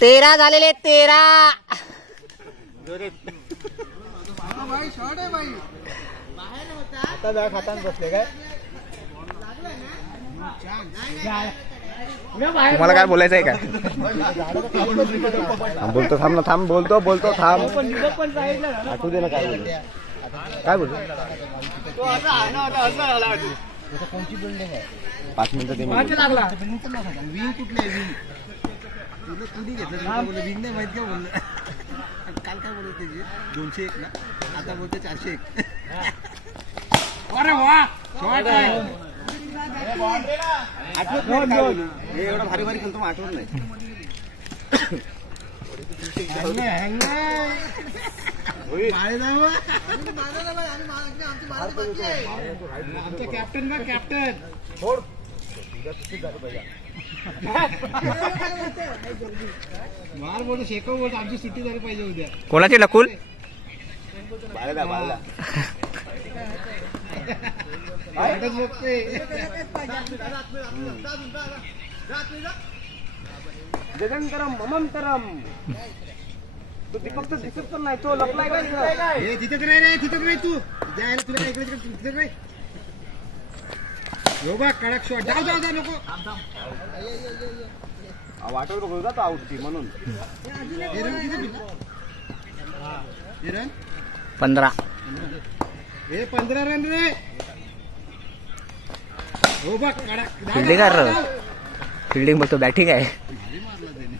13 झालेले 13. आता जा खाताना बसले काय तुम्हाला काय बोलायचं आहे का? बोलतो थांब ना, थांब बोलतो थांब. आठवू दे ना काय बोलतो. काय बोलतो? कोणची बिल्डिंग आहे? 5 मिनिटं दे. विंग कुठले विंग तुला कुणी घेतलं? विंग नाही माहित का बोललं? काल काय बोलत त्याची 201 ना, आता बोलतो 401. अरे वा शॉट आहे. आठवत नाही हे एवढा भारी भारी खेळतो, आठवत नाही. कॅप्टन ना कॅप्टन मार बोलतो शेकव बोलतो आमची सुट्टी झाली पाहिजे उद्या. कोणाची नकुल? जगंतरम ममंतरम. तो दीपक तर दिसत पण नाही, तो लपलाय काय? तिथं नाही रे, तिथं नाही तू जायला तुला काय इकडे तिथं नाही. हो बा कडक शॉट. जाऊ जाऊ जाऊ नको वाटत बघू जातो आउट म्हणून. 15. हे 15 रन रे. हो बा कडक फिल्डिंग कर. फिल्डिंग बघतो, बॅटिंग आहे. मारला त्याने.